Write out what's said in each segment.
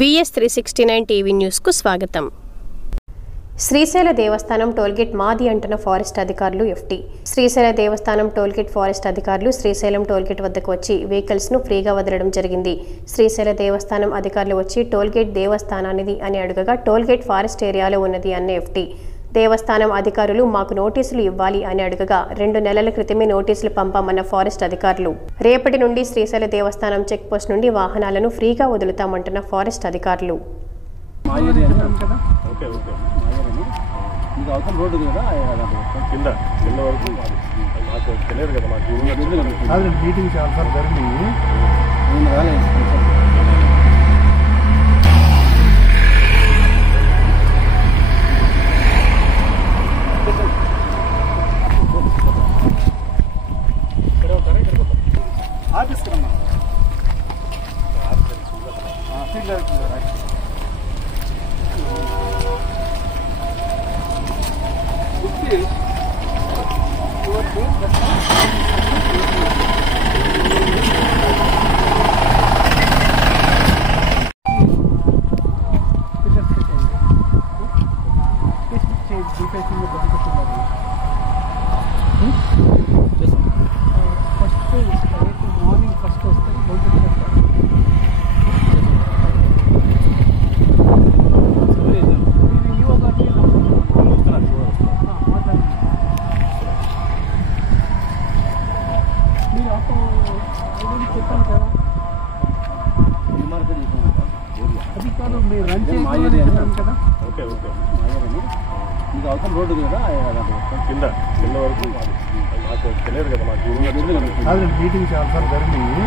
VS369 TV న్యూస్కు స్వాగతం. శ్రీశైల దేవస్థానం tollgate మాది అంటున్న ఫారెస్ట్ అధికారులు ఎఫ్టీ. శ్రీశైల దేవస్థానం టోల్గేట్ ఫారెస్ట్ అధికారులు శ్రీశైలం టోల్గేట్ వద్దకు వచ్చి వెహికల్స్ ను ఫ్రీగా వదలడం జరిగింది. శ్రీశైల దేవస్థానం అధికారులు వచ్చి టోల్గేట్ దేవస్థానానిది అని అడుగగా టోల్గేట్ ఫారెస్ట్ ఏరియాలో ఉన్నది అన్న ఎఫ్టీ. దేవస్థానం అధికారులు మాకు నోటీసులు ఇవ్వాలి అని అడుగగా 2 నెలల క్రితమే నోటీసులు పంపామన్న ఫారెస్ట్ అధికారులు. రేపటి నుండి శ్రీశైల దేవస్థానం చెక్ పోస్ట్ నుండి వాహనాలను ఫ్రీగా వదులుతామంటున్న ఫారెస్ట్ అధికారులు. మీటింగ్ చాలా సార్లు జరిగింది. మీటింగ్ చాలా సార్లు జరిగింది.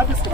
ఆఫీస్కి